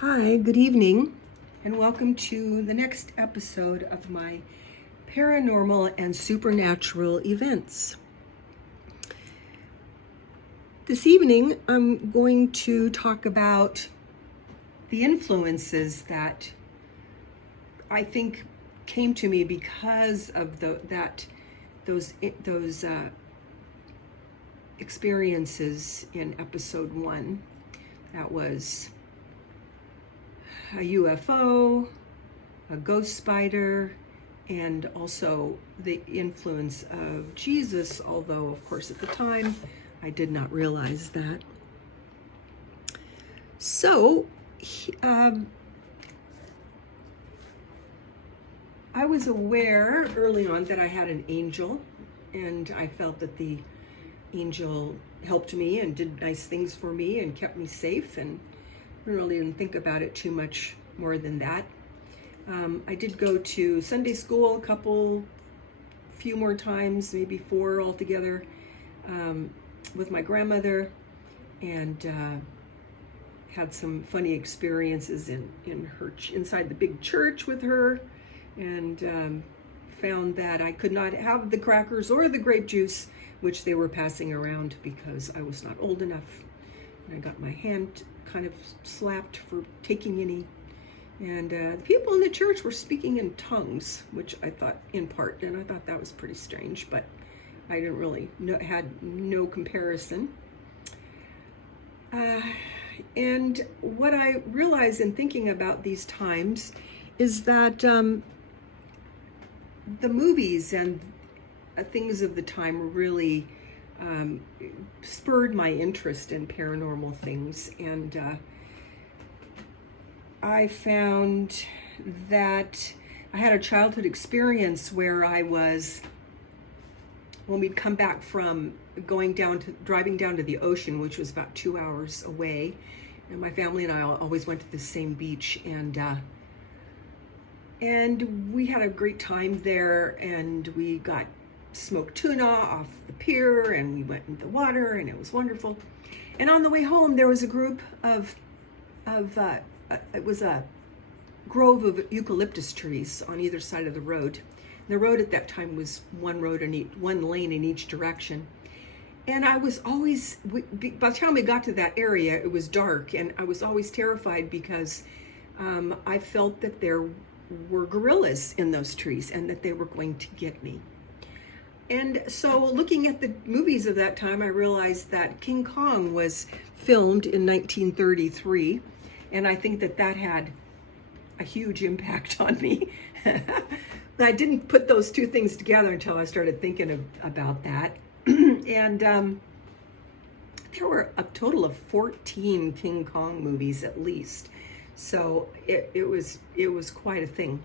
Hi, good evening, and welcome to the next episode of my paranormal and supernatural events. This evening, I'm going to talk about the influences that I think came to me because of those experiences in episode 1. That was a UFO, a ghost spider, and also the influence of Jesus, although, of course, at the time, I did not realize that. So, I was aware early on that I had an angel, and I felt that the angel helped me and did nice things for me and kept me safe, and really didn't think about it too much more than that. I did go to Sunday school few more times, maybe 4 altogether, with my grandmother, and had some funny experiences inside the big church with her, and found that I could not have the crackers or the grape juice which they were passing around because I was not old enough. And I got my hand kind of slapped for taking any. And the people in the church were speaking in tongues, which I thought in part, and I thought that was pretty strange, but I didn't really had no comparison. And what I realized in thinking about these times is that the movies and things of the time really spurred my interest in paranormal things, and I found that I had a childhood experience where when we'd come back from driving down to the ocean, which was about 2 hours away, and my family and I always went to the same beach, and we had a great time there, and we got smoked tuna off the pier, and we went in the water, and it was wonderful. And on the way home, there was a group it was a grove of eucalyptus trees on either side of the road. The road at that time was one lane in each direction. And I was always, by the time we got to that area, it was dark, and I was always terrified because I felt that there were gorillas in those trees and that they were going to get me. And so looking at the movies of that time, I realized that King Kong was filmed in 1933, and I think that had a huge impact on me. I didn't put those two things together until I started thinking about that. And there were a total of 14 King Kong movies at least. So it was quite a thing.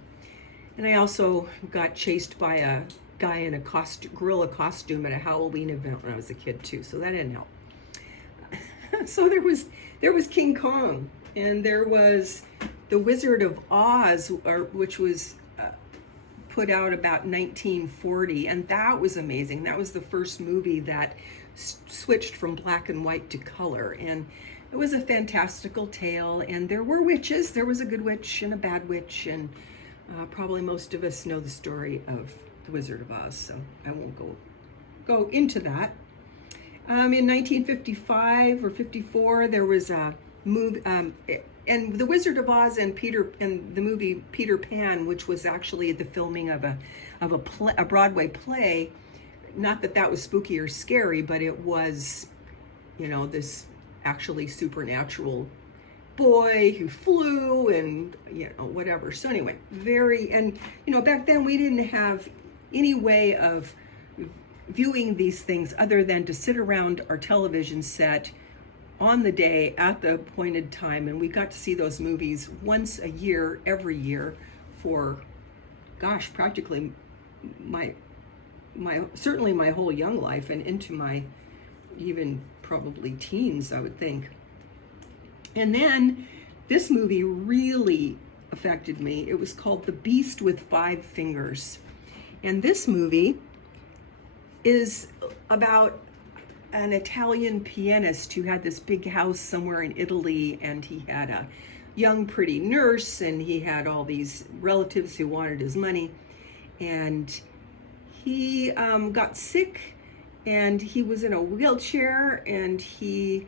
And I also got chased by a guy in a gorilla costume at a Halloween event when I was a kid too, so that didn't help. So there was King Kong, and there was The Wizard of Oz, which was put out about 1940, and that was amazing. That was the first movie that switched from black and white to color, and it was a fantastical tale, and there were witches. There was a good witch and a bad witch, and probably most of us know the story of The Wizard of Oz, so I won't go into that. In 1955 or 54, there was a movie, and The Wizard of Oz and the movie Peter Pan, which was actually the filming of a Broadway play. Not that was spooky or scary, but it was, this actually supernatural boy who flew and whatever. So anyway, back then we didn't have any way of viewing these things other than to sit around our television set on the day at the appointed time, and we got to see those movies once a year, every year, for practically certainly my whole young life and into my even probably teens, I would think. And then this movie really affected me. It was called The Beast with Five Fingers. And this movie is about an Italian pianist who had this big house somewhere in Italy, and he had young, pretty nurse, and he had all these relatives who wanted his money. And he got sick, and he was in a wheelchair, and he,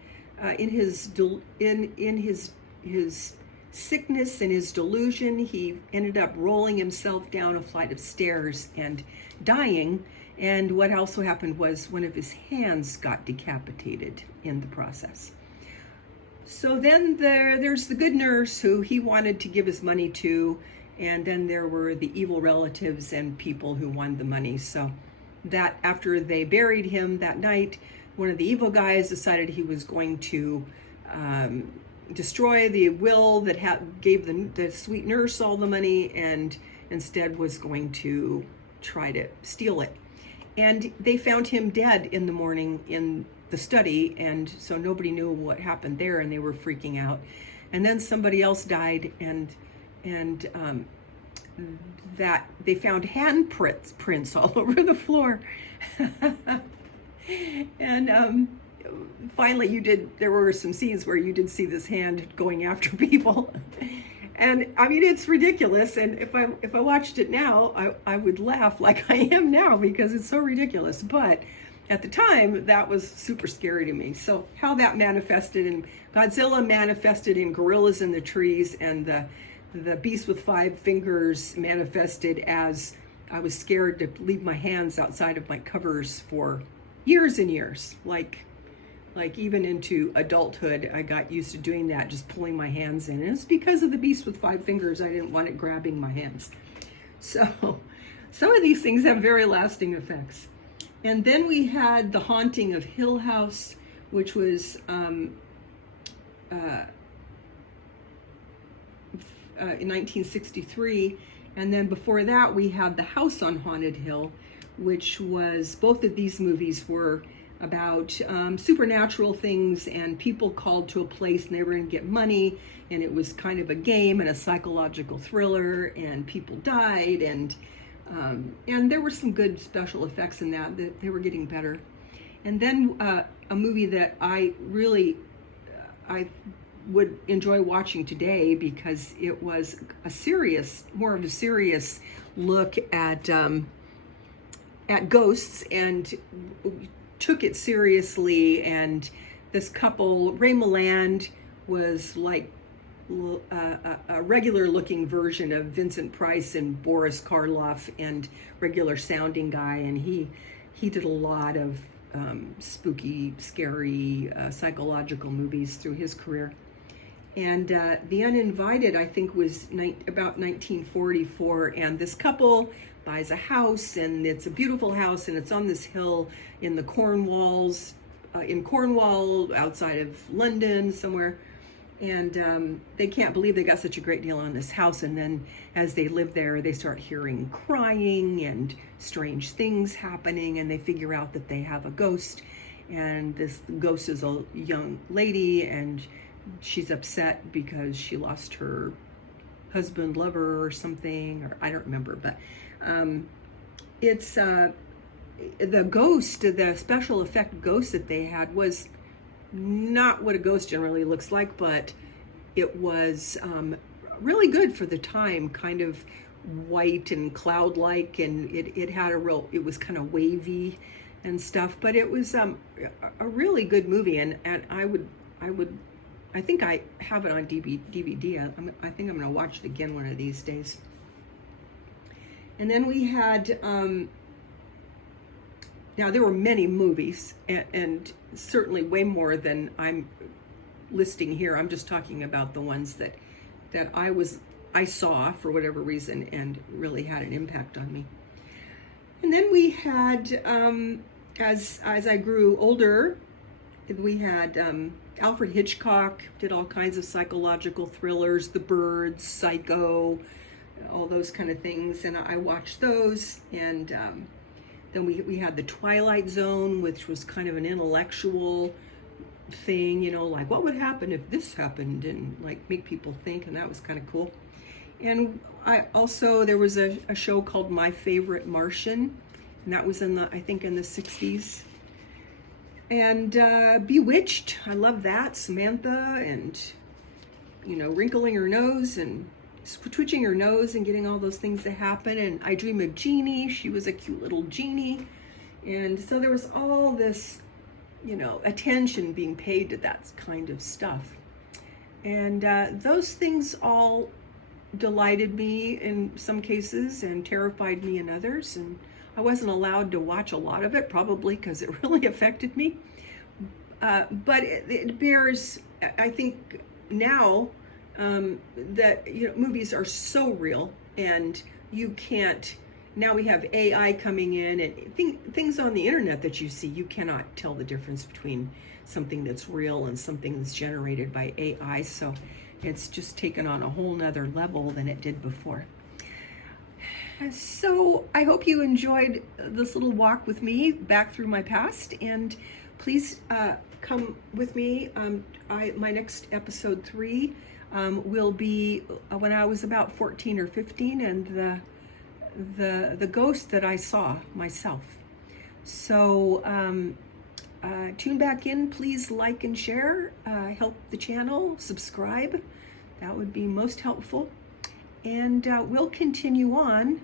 in his sickness and his delusion, he ended up rolling himself down a flight of stairs and dying. And what also happened was one of his hands got decapitated in the process. So then there's the good nurse who he wanted to give his money to, and then there were the evil relatives and people who wanted the money. So that after they buried him that night, one of the evil guys decided he was going to destroy the will that gave the sweet nurse all the money, and instead was going to try to steal it. And they found him dead in the morning in the study, and so nobody knew what happened there, and they were freaking out. And then somebody else died, and that they found hand prints all over the floor. And finally there were some scenes where you did see this hand going after people. And I mean, it's ridiculous. And if I watched it now, I would laugh like I am now because it's so ridiculous. But at the time, that was super scary to me. So how that manifested, and Godzilla manifested in gorillas in the trees, and the beast with 5 fingers manifested as I was scared to leave my hands outside of my covers for years and years. Like even into adulthood, I got used to doing that, just pulling my hands in. And it's because of the beast with 5 fingers. I didn't want it grabbing my hands. So some of these things have very lasting effects. And then we had The Haunting of Hill House, which was in 1963. And then before that, we had The House on Haunted Hill, which was, both of these movies were about supernatural things and people called to a place and they were going to get money, and it was kind of a game and a psychological thriller, and people died, and there were some good special effects in that they were getting better. And then a movie that I would enjoy watching today because it was more of a serious look at ghosts, and took it seriously. And this couple, Ray Milland, was like a regular looking version of Vincent Price and Boris Karloff, and regular sounding guy, and he did a lot of spooky, scary, psychological movies through his career. And The Uninvited, I think, was about 1944, and this couple buys a house, and it's a beautiful house, and it's on this hill in the Cornwall, outside of London somewhere. And they can't believe they got such a great deal on this house. And then as they live there, they start hearing crying and strange things happening, and they figure out that they have a ghost. And this ghost is a young lady, and she's upset because she lost her husband, lover, or something, or I don't remember. But it's the ghost, the special effect ghost that they had was not what a ghost generally looks like, but it was really good for the time, kind of white and cloud-like, and it had it was kind of wavy and stuff, but it was a really good movie, and I think I have it on DVD. I think I'm going to watch it again one of these days. And then we had, now there were many movies, and certainly way more than I'm listing here. I'm just talking about the ones that I saw for whatever reason and really had an impact on me. And then we had, as I grew older, we had Alfred Hitchcock did all kinds of psychological thrillers, The Birds, Psycho, all those kind of things, and I watched those. And then we had The Twilight Zone, which was kind of an intellectual thing, like what would happen if this happened, and like make people think, and that was kind of cool. And there was a show called My Favorite Martian, and that was I think in the 60s. And Bewitched, I love that, Samantha, and wrinkling her nose and twitching her nose and getting all those things to happen. And I Dream of Jeannie. She was a cute little genie. And so there was all this, attention being paid to that kind of stuff. And those things all delighted me in some cases and terrified me in others. And I wasn't allowed to watch a lot of it, probably because it really affected me. But it bears, I think now that movies are so real, and you can't. Now we have AI coming in, and things on the internet that you see, you cannot tell the difference between something that's real and something that's generated by AI. So it's just taken on a whole nother level than it did before. So I hope you enjoyed this little walk with me back through my past, and please come with me. My next episode 3 will be when I was about 14 or 15, and the ghost that I saw myself. So tune back in. Please like and share. Help the channel. Subscribe. That would be most helpful. And we'll continue on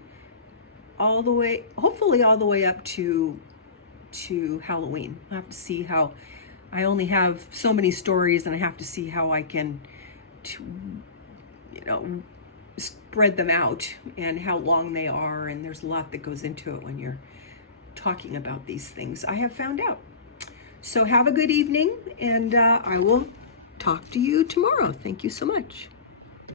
all the way, hopefully all the way up to Halloween. I have to see how. I only have so many stories, and I have to see how I can, spread them out and how long they are. And there's a lot that goes into it when you're talking about these things, I have found out. So have a good evening, and I will talk to you tomorrow. Thank you so much.